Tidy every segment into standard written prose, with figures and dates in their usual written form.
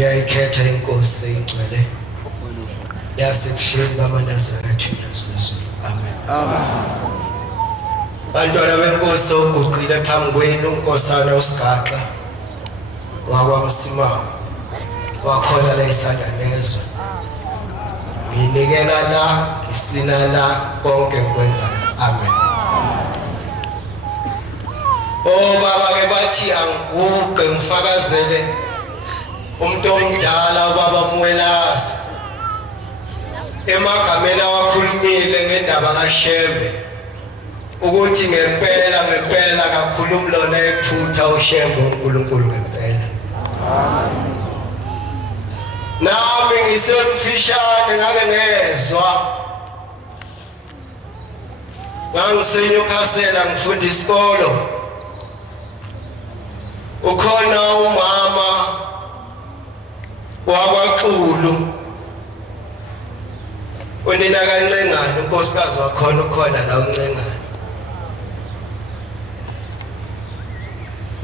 Ngiyayikhetha inkosi engcwele yasebusheni bamaNazaretha yazizwe. Amen. Amen. Bantwana benkosi oguqile phambi kwenu unkosana uSigaxa wakwaMsimang wakhona la isandalezo. Nginikela la ngisina la konke ngikwenza. Amen. Oh baba ke bathi angiguqe ngifakazele umuntu omdala ubaba Mwelasi emagameni awakhulumile ngendaba kaShembe ukuthi ngempela kakhuluma lona ethutha uShembe uNkulunkulu ngempela. Nami ngisemfishane ngake ngezwa ngangisenyukhasela ngifunda isikolo ukhona umama wakwaXulu unina kaNcengane unkosikazi wakhona ukhona la uNcengane.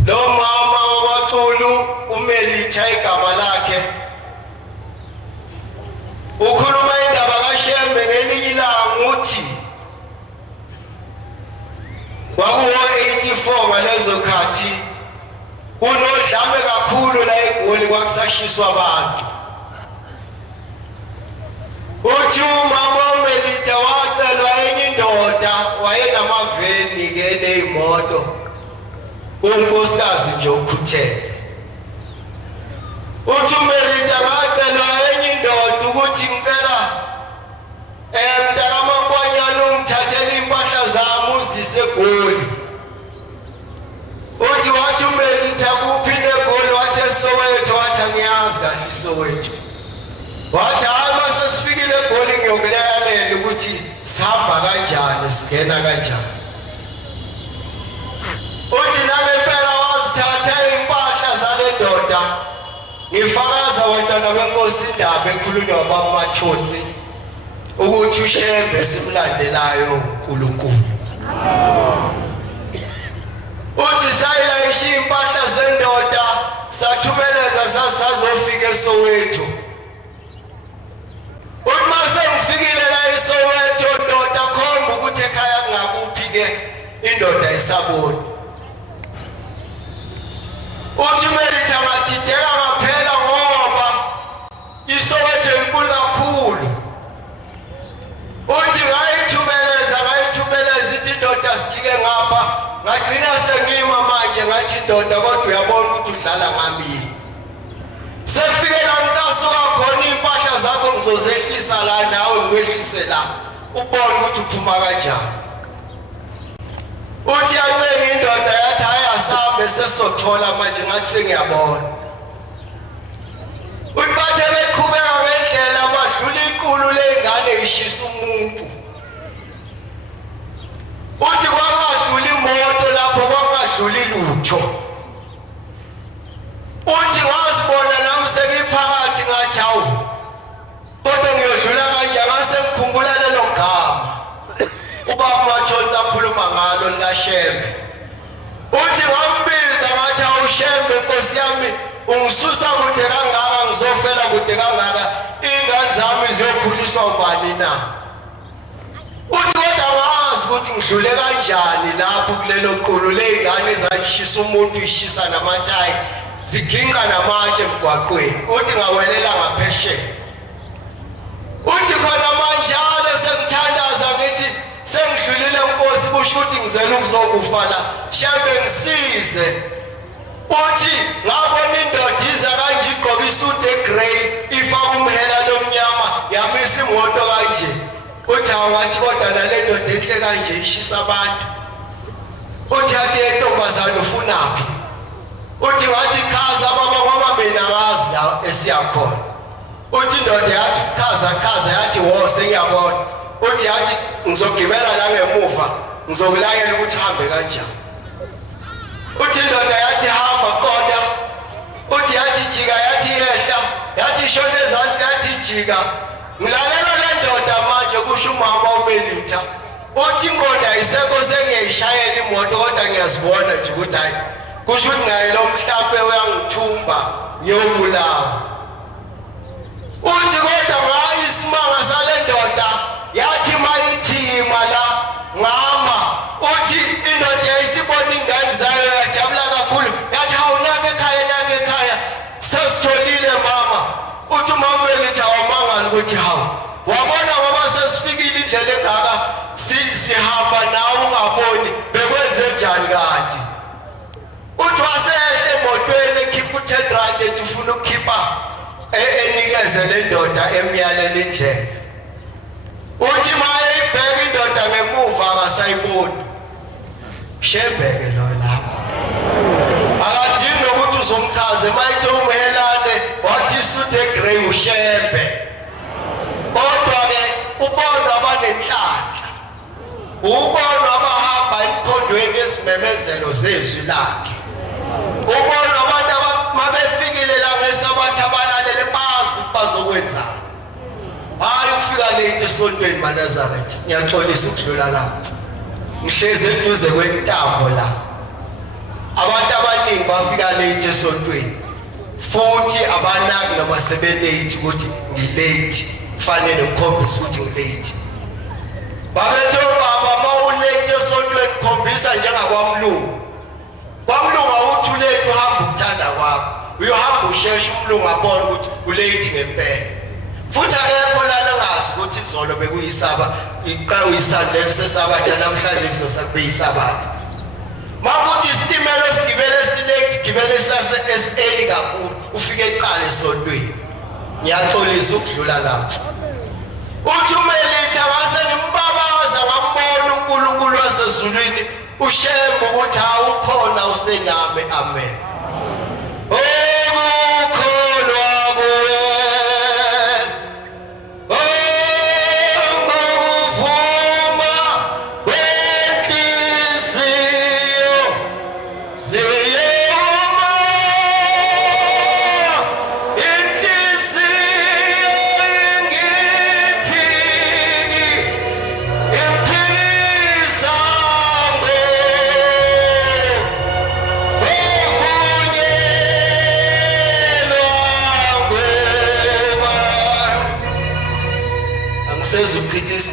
Lo mama wakwaXulu uMelitha igama lakhe ukhuluma indaba kaShembe ngelinye ilanga uthi kwakuwo-84 ngalezo khathi kunodlame kakhulu la eGoli kwakusashiswa abantu. Uthi umama uMelitha wacelwa enye indoda wayenamaveni-ke ney'moto unkosikazi nje ukhuthele. Uthi uMelitha wacelwa enye indoda ukuthi ngicela mntakaMakwanyana ungithathele impahla zami uzise eGoli. Uthi wathi uMelitha kuphinde eGoli wathi eSoweto wathi angiyazi kahle iSoweto. Wathi hayi mase sifikile eGoli ngiyokulekelela ukuthi sihamba kanjani singena kanjani. Uthi nami impela wazithatha impahla zale ndoda ngifakaza abantwana benkosi indaba ekhulunywa abamathonsi ukuthi uShembe simlandelayo uNkulunkulu. sasazofika eSoweto. Uthi mase ngifikile la eSoweto ndoda khomba ukuthi ekhaya kungakuphi ke indoda isabona. Uthi melithi angadideka ngaphela ngoba iSoweto inkulu kakhulu. Uthi ngayithubeleza ithi indoda sijike ngapha ngagcina sengima manje ngathi indoda kodwa uyabona ukuthi udlala ngami. Sefike la ngicasuka khona impahla zakho ngizozehlisa la nawe ngikwehlise la ubone ukuthi uphuma kanjani. Uthi yacenga indoda yathi hayi asambe sesothola manje ngathi sengiyabona. Uthi bathe beqhubeka ngendlela badlula inkulu lengane ishisa umuntu. Uthi kwangadlula imoto lapho kwangadlula lutho. Uthi ngazibona nami sengiphakathi ngathi hawu kodwa ngiyodlula kanjani ngase ngikhumbula lelo gama ubaba Mathonsi akhuluma ngalo likaShembe. Uthi ngambiza ngathi awuShembe Nkosi yami ungisusa kude kangaka ngizofela kude kangaka ingane zami ziyokhuliswa ubani na. Uthi kodwa ngazi ukuthi ngidlule kanjani lapho kulelo qulu lezingane ezayishisa umuntu ishisa namathayi ziginqa namatshe emgwaqweni. Uthi ngawelela ngaphesheya. Uthi khona manjalo sengithandaza ngithi sengidlulile Nkosi kusho ukuthi ngizela ukuzokufa la Shembe ngisize. Uthi ngabona indoda iza kanje igqoka isudu egrey ifaka umhela lomnyama yamisa imoto kanje. Uthi awathi kodwa nale ndoda enhle kanje ishisa abantu. Uthi yathi entombazana ufunaphi? Uthi ngathi chaza baba ngoba mina ngazi la esiyakhona. Uthi indoda yathi chaza yathi wo sengiyabona. Uthi yathi ngizogibela la ngemuva ngizokulayela ukuthi hambe kanjani. Uthi indoda yathi hamba kodwa. Uthi yathi jika yathi yehla yathi shona ezansi yathi jika. Ngilalela le ndoda manje kusho umama uMelitha. Uthi inqondo ayiseko sengiyishayela imoto kodwa ngiyazibona nje ukuthi hayi kusho ukuthi ngaye lo mhlambe uyangithumba ngiyobulawa. Uthi kodwa ngayi isimanga sale ndoda yathi mayithima la ngama. Uthi indoda yayisibona ingane zayo yajabula kakhulu yathi awunake ekhaya sesitholile mama. Uthi umama Melitha awamangala ukuthi hawu wabona ngoba sesifikile indlela engaka sihamba nawe ungaboni bekwenze njani kanti. Uthi wasehle emotweni ekhipha u10 rand ethi ufuna ukukhipha enikeze le ndoda emyalela indlela. Uthi maye ibheka indoda ngemuva akasayiboni. Shembeke lo lapha. Akadingi ukuthi uzomchaze mayithe umhelane wathi isudu egrey uShembe. Kodwa ke ubona abanenhlanhla. Ubona abahamba emphondweni ezimemezelo zezwi lakhe. Ubona abantu mabefikile la ngesabathi abalalele phansi bazokwenzana. Hayi ukufika late esontweni maNazaretha. Ngiyaxolisa ukudlula lapho. Ngihleze eduze kwentambo la. Abantu abaningi bafika late esontweni. Futhi abanaki noma sebelate ukuthi ngilate. Kufanele ukhombise ukuthi ngilate. Babethe baba mawulate esontweni khombisa njengakwamlungu. Kwamlungu awuthi ulate uhamba ukuthanda kwakho. Uyohamba usheshe umlungu abone ukuthi ulate ngempela. Futhi akekho lana ngazi ukuthi izolo bekuyisaba iqhawe isandla sesabatha namhlanje kuzosakubeyisabata. Makuthi isitimela sigibele silate gibele sase SA kakhulu ufike eqala esontweni. Ngiyaxolisa ukudlula lapho. Uthi uMelitha wase ngimbabaza ngambona uNkulunkulu wasezulwini uShembe ukuthi awukhona usenami amen.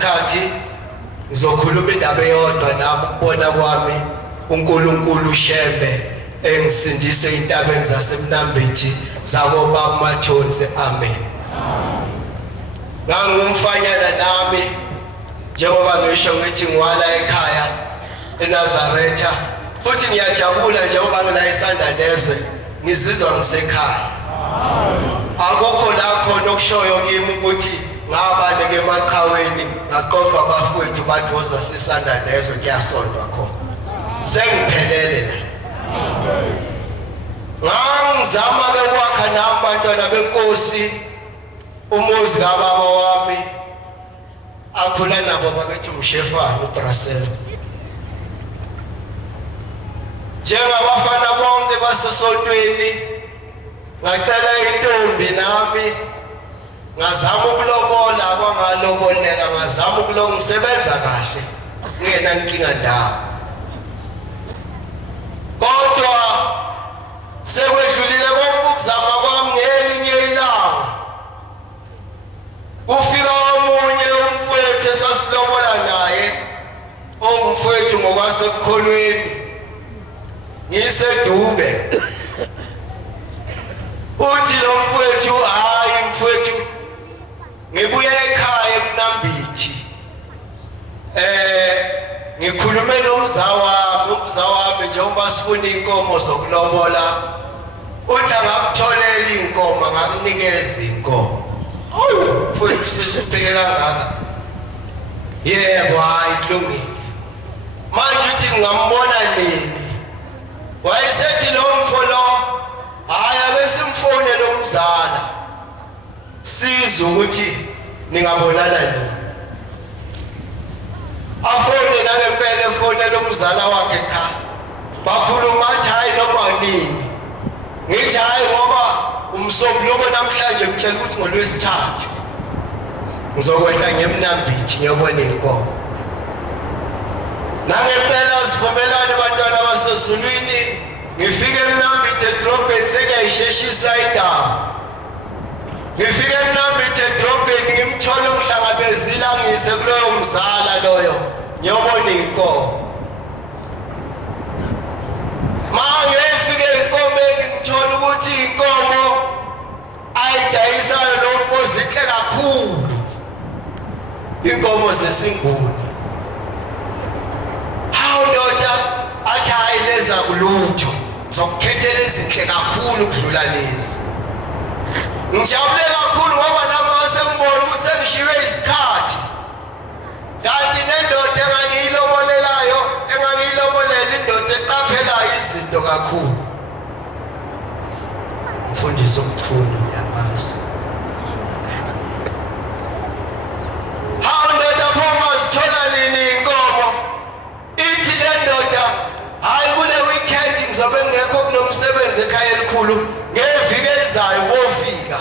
isikhathi ngizokhuluma indaba eyodwa nami ukubona kwami uNkulunkulu ushembe engisindise intabeni zaseMnambithi zakoba Mathonsi. Amen. Ngangumfanyana nami njengoba ngisho ngithi ngiwala ekhaya eNazaretha, futhi ngiyajabula njengoba ngila isanda nezwe ngizizwa ngisekhaya. Akukho la khona okushoyo kimi ukuthi ngabaleke emaqhaweni ngaqoqwa abafowethu badoza sisanda nezwe kuyasondwa khona. Sengiphelele la. Ngangizama ke kwakha nami bantwana benkosi umuzi kababa wami akhula nabo babethu umshefana uDrasel. Njengabafana bonke basesontweni ngacela intombi nami ngazama ukulobola abangaloboleka, ngazama ukulongisebenza kahle ngena inkinga ndawo. Kodwa sekwedlulile konke ukuzama kwami ngelinye ilanga kufika omunye umfowethu esasilobola naye, ongumfowethu ngokwasekukholweni ngisedube. Uthi lo mfowethu, hayi mfowethu ngibuye ekhaya eMnambithi, ngikhulume nomzawami njengoba sifuna inkomo zokulobola. Uthi angakutholela inkomo ngakunikeza inkomo. Hawu mfowethu sesiphekela kangaka. Yebo, hayi kulungile. Manje uthi ngingambona nini? Wayesethi lo mfolo, hayi ake simfone lo mzala sizwe ukuthi ningabonana nini. Afone nangempela efone lo mzala wakhe cha. Bakhuluma athi hayi noma nini. Ngithi hayi ngoba umsombuluko namhlanje ngitshela ukuthi ngoLwesithathu ngizokwehla ngeMnambithi ngiyobona inkomo. Nangempela sivumelane bantwana basezulwini, ngifike eMnambithi edrobheni sekuyayisheshisa indaba. Ngifike eMnambithi edrobheni ngimthole umhlangabezile angise kuloyo mzala loyo ngiyobona inkomo. Manje ngifike enkomeni ngithola ukuthi inkomo ayidayisayo lo mfozi inhle kakhulu, inkomo zesinguni. Hawu ndoda, athi hayi leza kulutho zokukhethela izinhle kakhulu ukudlula lezi. Ngijabule kakhulu ngoba nami sengibona ukuthi sengishiwe isikhathi. Kanti nendoda engangiyilobolelayo, engangiyilobolela indoda eqaphelayo izinto kakhulu. Mfundisi omkhulu ngiyamazi. Hawu ndoda, phuma sithola nini inkomo? Ithi le ndoda, hayi kule weekend ngizobe ngekho kunomsebenzi ekhaya elikhulu, ngeviki elizayo kofika.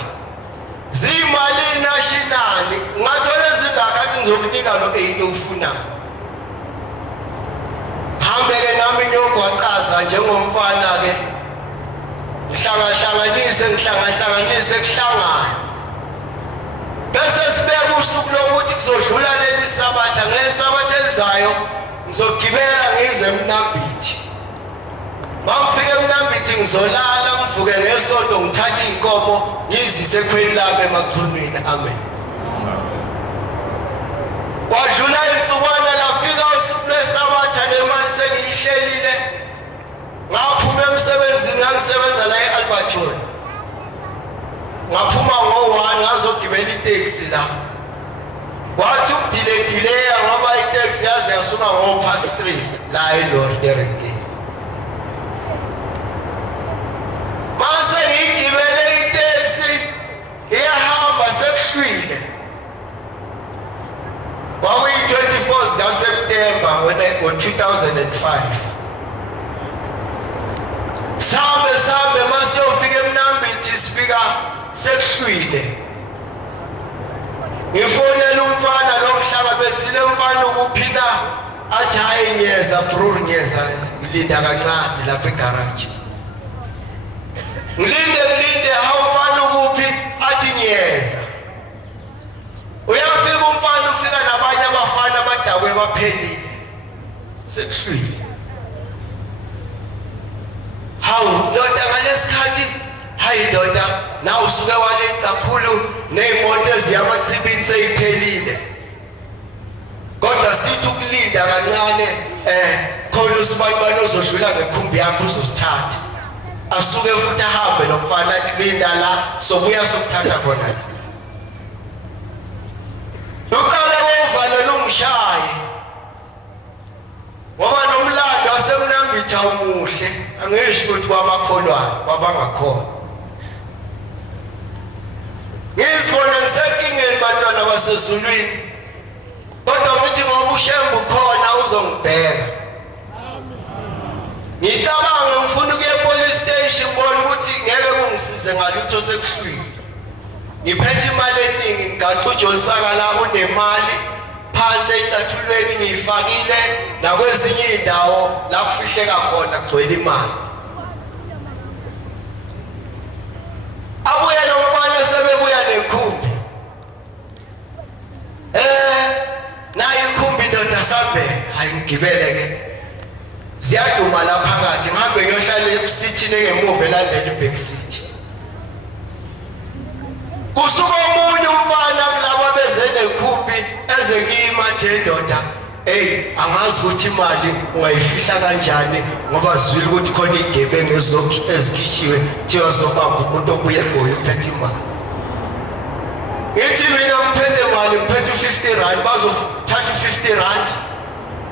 Zimali national ngathola izindaka athi ngizokunika lo 8 ofunayo. Hambe ke nami ngiyogwaqaza njengomfana ke. Ngihlangahlanganise kuhlangana. Bese sibeka usuku lokuthi kuzodlula leli sabatha, ngesabatha elizayo ngizogibela ngize eMnambithi. Mangifike eMnambithi ngizolala, ngivuke ngesonto ngithatha inkomo ngizise ekhweni lami emaqhulwini. Amen. Kwadlula insukwana lafika usuku lwesabatha nemali sengiyihlelile. Ngaphuma emsebenzini, ngangisebenza la eAlberton. Ngaphuma ngo-1 ngazogibela itaxi la. Kwathi ukudileya ngoba itaxi yaze yasuka ngo-3:30 la eNorderike. Mase ngigibele itaxi iyahamba sekuhlwile. Kwakuyi-24 zikaSeptemba ngo-2005. Sahambe masiyofika eMnambithi sifika sekuhlwile. Ngifonela umfana lo mhlangabezile, umfana ukuphila athi hayi nyeza bro, nyeza ilinda kancane lapha egarage. Ngilinde hawu mfana ukuphi, athi nyeza. Uyafika umfana ufika nabanye abadakwe baphelile sekuhlwile. Hawu ndoda ngalesikhathi hayi ndoda na usuke wale kakhulu nezimoto eziyamachibini seyiphelile. Kodwa sithi ukulinda kancane khona usibanibani ozodlula ngekhumbi yakho uzosithatha. Asuke futhi ahambe nomfana athi linda la sobuya sokuthatha khona. Uqala wovalo lomshaye. Ngoba nomlando wasemnambitha umuhle angisho ukuthi kwamakholwayo kwabangakhona. Ngizibona ngisenkingeni bantwana basezulwini. Kodwa ngithi ngoba ushembu khona uzongibheka. Ngicabanga ngifuna ukuya police station ngibona ukuthi ngeke kungisize ngalutho sekuhlwile. Ngiphethe imali eningi ngigaxa uJosaka la unemali phansi ecathulweni ngiyifakile nakwezinye indawo la kufihleka khona kugcwele imali. Abuye nomfana sebebuya nekhumbi. Nayi ikhumbi ndoda sambe hayi ngigibele ke. Ziyaduma la phakathi ngihambe ngiyohlala ekusithini ngemuva elandela iback seat. Kusuka omunye umfana kulabo beze nekhumbi eze kima ndoda angazi ukuthi imali ungayifihla kanjani ngoba zwile ukuthi khona igebengu ezikhishiwe thiwa zobamba umuntu obuye egoye uphethe imali. Ngithi mina ngiphethe imali ngiphethe u50 bazothatha u50.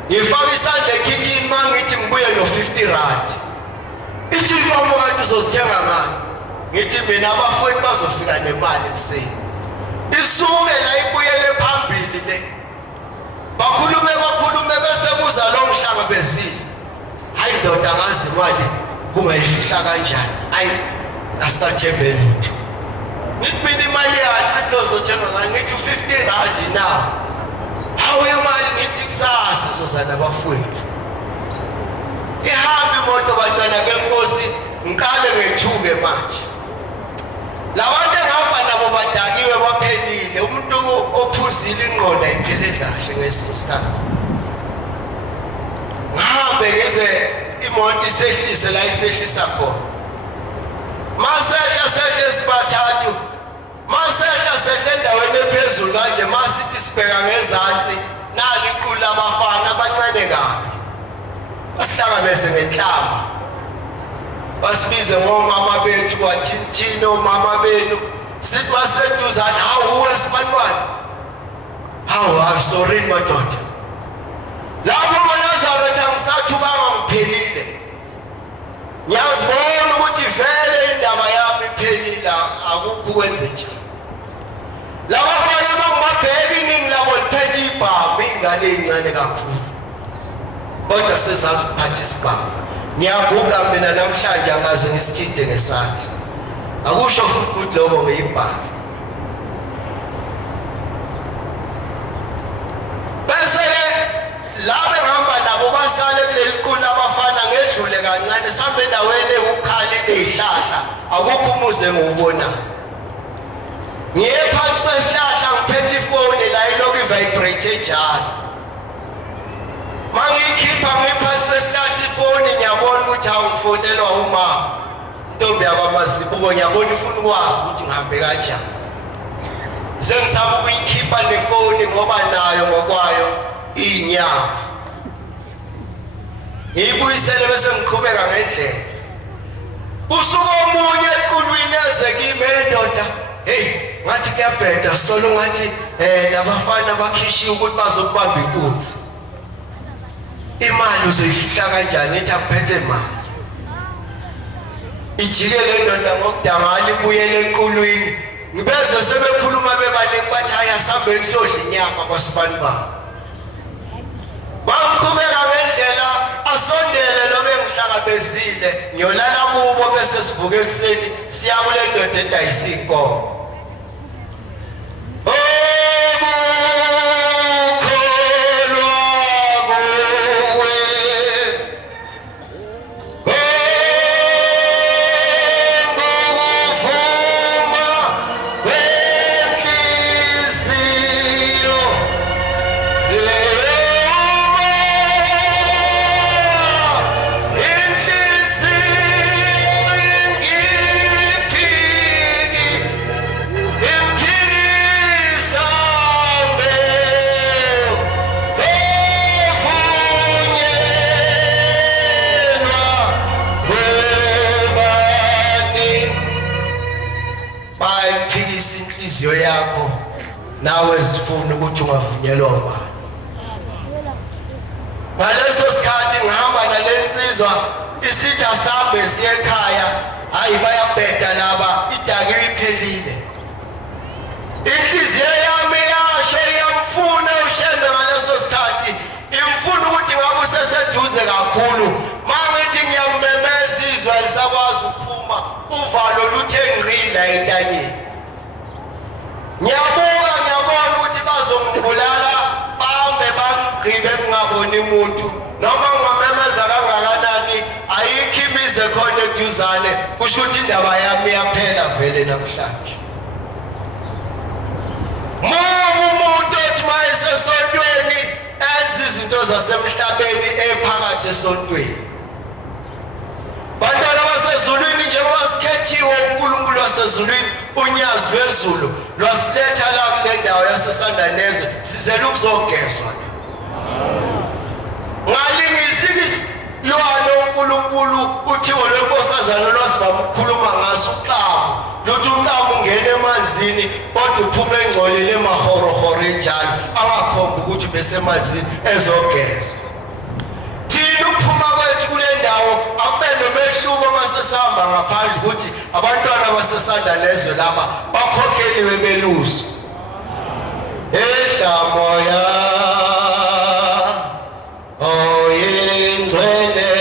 Ngifaka isandla ekhikini mangithi ngibuye no50. Ithi inkomo kanti uzosithenga ngani? Ngithi mina abafowethu bazofika nemali ekseni. Isuke la ibuyele phambili le. Bakhulume bese kuza lo mhlanga bezile. Hayi ndoda ngazi imali kungayifihla kanjani. Hayi asathembe lutho. Ngithi mina imali yakhe azothenga ngani? Ngithi u50 now. Hawu imali ngithi kusasa sizozana abafowethu. Ihamba imoto bantwana benkosi ngikale ngethuke manje. Labantu engihamba nabo badakiwe baphelile. Umuntu ophuzile ingqondo ayipheleli kahle ngesinye isikhathi. Ngihambe ngeze imoto isehlise la isehlisa khona. Masehla sibathathu. Masehla endaweni ephezulu kanje masithi sibheka ngezantsi nali iqulu labafana abancane kabi. Basihlangabeze ngenhlamba. Basibize ngomama bethu wathini omama benu sithi baseduzana hawu wesibanibani. Hawu sorry madoda. Lapho uNazaretha angisathukanga ngiphelile. Ngiyazibona ukuthi vele indaba yami iphelile akukho kwenze njani. Labafana bangibabheka iningi labo liphethe ibhamu ingane encane kakhulu. Kodwa sezazi ukuphatha isibhamu. Ngiyaguga mina namhlanje angaze ngisithinte ngesandla. Akusho futhi ukuthi lokho ngiyibhaka. Bese laba ngihamba nabo basale kuleli qulu abafana ngedlule kancane sambe endaweni ekukhali nezihlahla akukho umuze ngiwubona. Ngiye phansi kwesihlahla ngiphethe ifoni la ilokhu ivibrate njalo. Mangiyikhipha ngiphansi kwesihlahla ifoni ngiyabona ukuthi awungifonelwa umama. Ntombi yakwaMazibuko ngiyabona ifuna ukwazi ukuthi ngihambe kanjani. Sengisaba ukuyikhipha nefoni ngoba nayo ngokwayo inyama. Ngiyibuyisele bese ngiqhubeka ngendlela. Usuku omunye equlwini eze kimi endoda. Hey, ngathi kuyabheda solo ngathi labafana bakhishiwe ukuthi bazokubamba inkunzi. Imali uzoyifihla kanjani ethi akuphethe imali. Ijikele ndoda ngokudangala ibuyele equlwini. Ngibeze sebekhuluma bebaningi bathi ayasambe kusiyodla inyama kwasibani babo. Bamqhubeka ngendlela asondele lo bengihlangabezile ngiyolala kubo bese sivuka ekseni siya kule ndoda edayisa inkomo. nawe zifuna ukuthi ungavunyelwa ubani. Ngaleso sikhathi ngihamba nalensizwa isithi asambe siye ekhaya, hayi bayabheda laba, idaki liphelile. Inhliziyo yami yasho iyamfuna uShembe ngaleso sikhathi, imfuna ukuthi ngabe useseduze kakhulu. Mangithi ngiyamemeza izwi alisakwazi ukuphuma, uvalo luthe ngqi la entanyeni. Ngiyabuka ngiyabona ukuthi bazongibulala, bahambe bangigqibe ngingaboni umuntu. Noma ngamemeza kangakanani ayikho imize khona eduzane, kusho ukuthi indaba yami iyaphela vele namhlanje. Umuntu othi mayesesontweni enza izinto zasemhlabeni ephakathi esontweni. Bantwana basezulwini njengoba sikhethiwe uNkulunkulu wasezulwini, unyazi lwezulu lwasiletha la kule ndawo yaseSandanezwe sizele ukuzogezwa. Ngalingisi lwalo uNkulunkulu kuthiwa lenkosazana lwasibamkhuluma ngaso uqamu. Luthi uqamu ungena emanzini kodwa uphume engcolile emahorohoro enjalo, angakhomba ukuthi besemanzini ezogeza. Thina ukuphuma kwethu kule ndawo akube nomehluko masesihamba ngaphandle ukuthi abantwana baseSandanezwe laba bakhokheliwe beluso. Ehla moya oyingcwele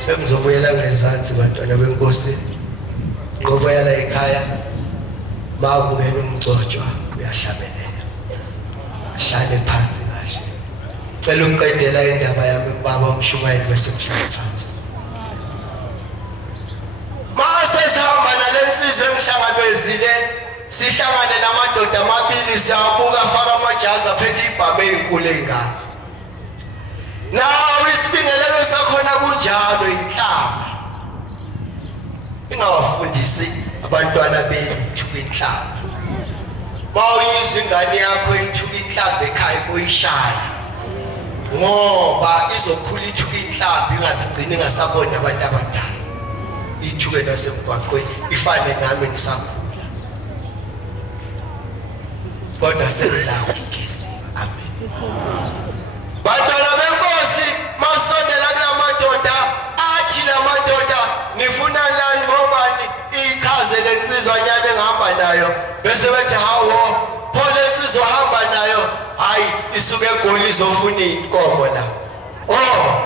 Semzobuyela ngezansi bantwana benkosi. Ngoba yala ekhaya makungena umgcojwa uyahlabelela. Hlale phansi kahle. Cela uqedela indaba yami baba uMshumayeli bese mhlala phansi. Mase sihamba nalensizwe emhlangabezile, sihlangane namadoda amabili siyabuka afaka amajazi aphethe ibhame ezinkulu ezingaka. Nawe isibingelelo sakhona kunjalo inhlamba. Ingawafundisi abantwana bethu inhlamba. Mawuyizwa ingane yakho ithuka inhlamba ekhaya uyishaya. Ngoba izokhula ithuka inhlamba ingabigcini ngasabona abantu abadala. Ithuke nasemgwaqweni ifane nami ngisakhula. Kodwa sengilawo igesi. Amen. Bantwana benkosi masondela kulamadoda athi lamadoda nifuna lani ngobani ichaze lensizwanyana engihamba nayo bese bethi hawo pho lensizwa hamba nayo hayi isuke eGoli izofuna inkomo la. Oh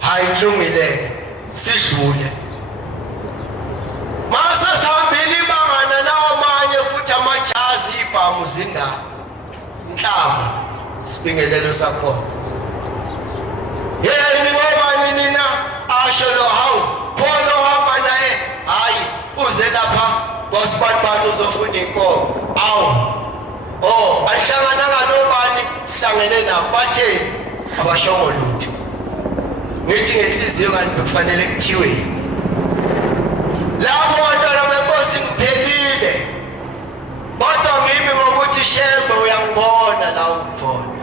hayi kulungile sidlule. Mase sihambile ibangana lawo manye futhi amajazi ibhamu zindaba inhlamba sibingelelo sakho. Yini ngobani nina asho lo hawu pholo hamba naye hayi uze lapha kwasibani uzofuna inkomo. Awu oh ayihlangananga nobani sihlangene nabo bathe abashongo lutho. Ngithi ngenhliziyo kanti bekufanele kuthiwe lapho bantwana benkosi ngiphelile. Kodwa ngimi ngokuthi Shembe uyangibona la ukhona.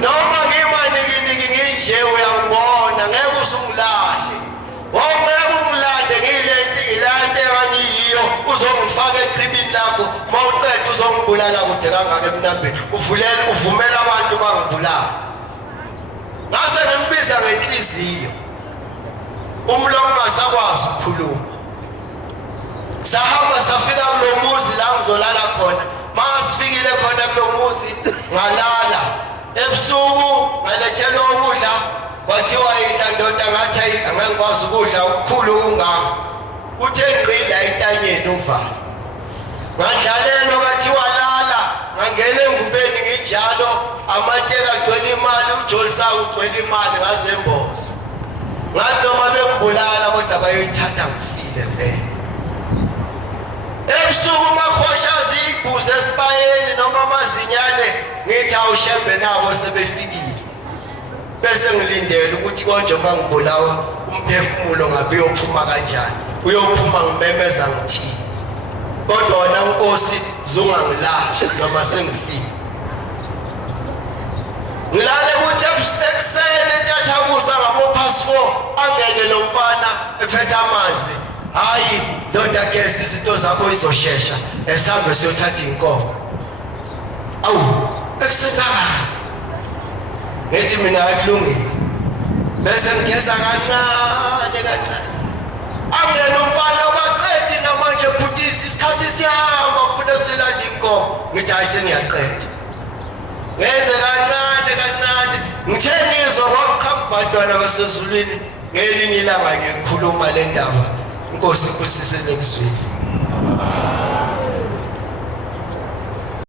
Noma uyongibulala kude kangaka emnambeni uvumela abantu bangibulala. Ngase ngimbiza ngenhliziyo umlomo ungasakwazi ukukhuluma. Sahamba safika kulo muzi la ngizolala khona. Masifikile khona kulo muzi ngalala. Ebusuku ngalethelwa ukudla kwathiwa idla ndoda ngathi angangikwazi ukudla ukukhulu kungaka. Uthe ngqila entanyeni uvalo. Ngadlalelwa kwathiwa lala ngangena engubeni nginjalo amateka agcwele imali uJolisayo ugcwele imali ngazemboza. Ngathi noma bengibulala kodwa bayoyithatha ngifile vele. Ebusuku makhoshazi ibuze esibayeni noma amazinyane ngithi awushembe nabo sebefikile. Bese ngilindele ukuthi konje mangibulawa umphefumulo ngabe uyophuma kanjani. Uyophuma ngimemeza ngithini. Kodwa wona uNkosi zungangilahla noma sengifile. Ngilale ukuthi ekuseni entathakusa ngabo-4:30 angene lo mfana ephethe amanzi. Hayi ndoda gesi izinto zakho izoshesha esambe siyothatha inkomo. Awu ekusengakala ngithi mina akulungile. Bese ngigeza kancane kancane. Angene umfana waqedi namanje phutisi isikhathi siyahamba ufuna silanda inkomo. Ngithi hayi sengiyaqeda. Ngenze kancane kancane ngithe ngizwa kwakubantwana basezulwini ngelinye ilanga ngikhuluma le ndaba. Inkosi ikusisele kuzwini.